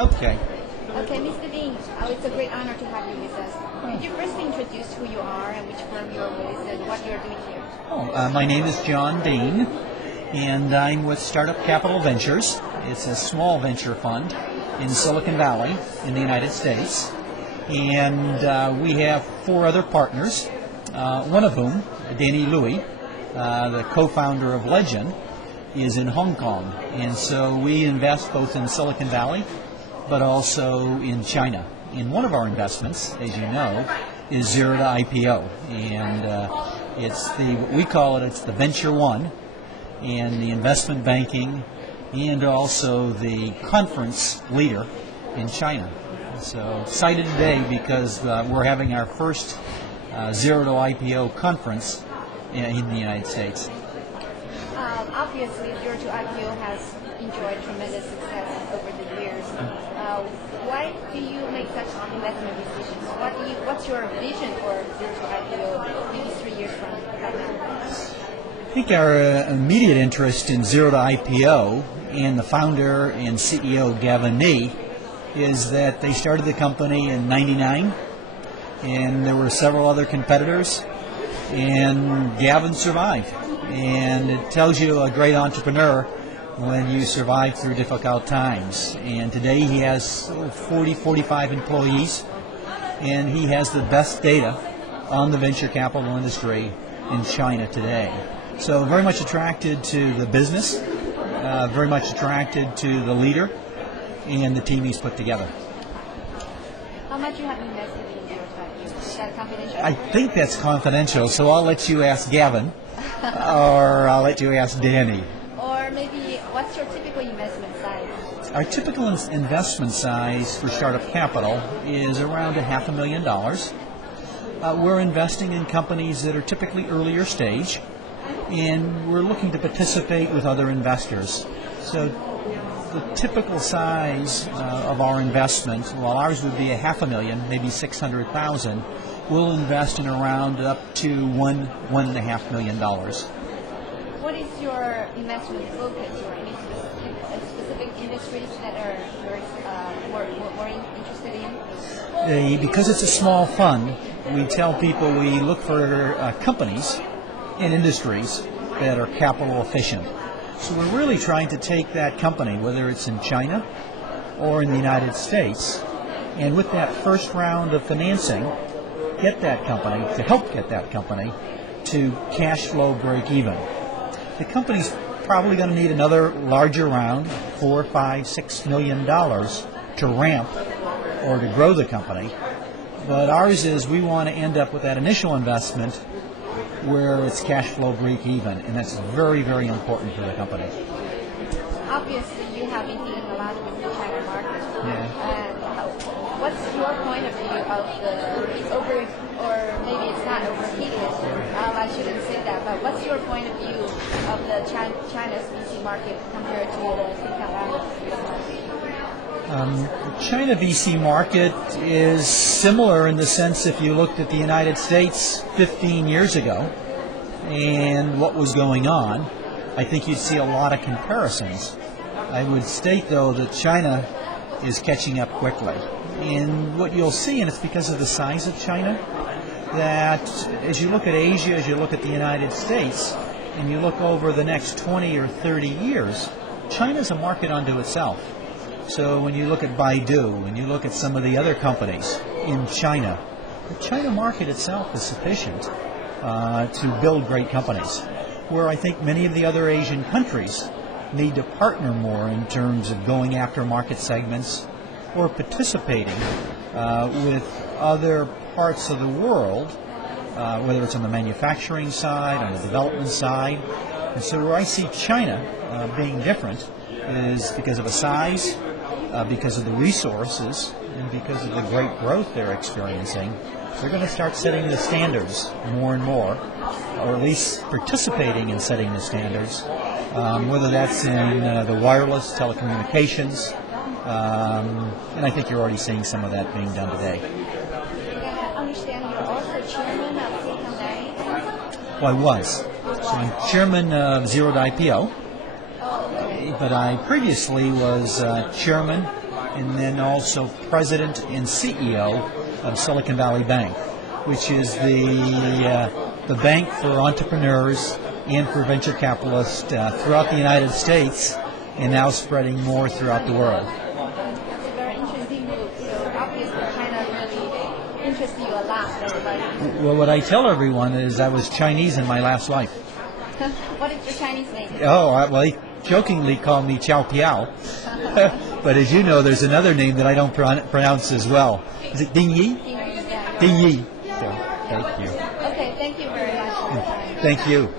Okay. Okay, Mr. Dean, it's a great honor to have you with us. Could you first introduce who you are and which firm you're with and what you're doing here? My name is John Dean, and I'm with Startup Capital Ventures. It's a small venture fund in Silicon Valley in the United States. And we have four other partners, one of whom, Danny Louie, the co-founder of Legend, is in Hong Kong. And so we invest both in Silicon Valley but also in China. And one of our investments, as you know, is Zero to IPO. And it's the Venture One, and the investment banking, and also the conference leader in China. So excited today because we're having our first Zero to IPO conference in the United States. Obviously, Zero to IPO has enjoyed tremendous success over the years. Why do you make such investment decisions? What's your vision for Zero to IPO maybe 3 years from now? I think our immediate interest in Zero to IPO and the founder and CEO, Gavin Nee, is that they started the company in '99, and there were several other competitors, and Gavin survived. And it tells you a great entrepreneur when you survive through difficult times. And today he has 45 employees, and he has the best data on the venture capital industry in China today. So very much attracted to the business, very much attracted to the leader and the team he's put together. How much you have invested in Zero to IPO? Is that confidential? I think that's confidential, so I'll let you ask Gavin, or I'll let you ask Danny. Or maybe, what's your typical investment size? Our typical investment size for startup capital is around $500,000. We're investing in companies that are typically earlier stage, and we're looking to participate with other investors. So the typical size of our investment, while ours would be $500,000, maybe 600,000, we'll invest in around up to $1.5 million. What is your investment focus, or any specific industries that you're more interested in? Because it's a small fund, we tell people we look for companies and industries that are capital efficient. So we're really trying to take that company, whether it's in China or in the United States, and with that first round of financing, help get that company to cash flow break even. The company's probably going to need another larger round, $4, $5, $6 million to ramp or to grow the company. But ours is we want to end up with that initial investment where it's cash flow break even, and that's very, very important for the company. Obviously, you have been dealing a lot with the China market. Yeah. What's your point of view of or maybe it's not overheated, I shouldn't say that, but what's your point of view of the China's VC market compared to the Silicon Valley market? The China VC market is similar in the sense if you looked at the United States 15 years ago and what was going on, I think you'd see a lot of comparisons. I would state, though, that China is catching up quickly. And what you'll see, and it's because of the size of China, that as you look at Asia, as you look at the United States, and you look over the next 20 or 30 years, China's a market unto itself. So when you look at Baidu, and you look at some of the other companies in China, the China market itself is sufficient to build great companies, where I think many of the other Asian countries need to partner more in terms of going after market segments or participating with other parts of the world, whether it's on the manufacturing side, on the development side. And so where I see China being different is because of the size, because of the resources, and because of the great growth they're experiencing. They're going to start setting the standards more and more, or at least participating in setting the standards, whether that's in the wireless, telecommunications, and I think you're already seeing some of that being done today. I understand you're also chairman of Silicon Valley? Well, I was. So I'm chairman of Zero to IPO, but I previously was chairman and then also president and CEO of Silicon Valley Bank, which is the bank for entrepreneurs and for venture capitalists throughout the United States, and now spreading more throughout the world. That's a very interesting move. So obviously China really interests you a lot. Well, what I tell everyone is I was Chinese in my last life. What is your Chinese name? Well, they jokingly call me Chow Piao. But as you know, there's another name that I don't pronounce as well. Is it Ding Yi? Yeah. Ding Yi. So, thank you. Okay, thank you very much. Thank you.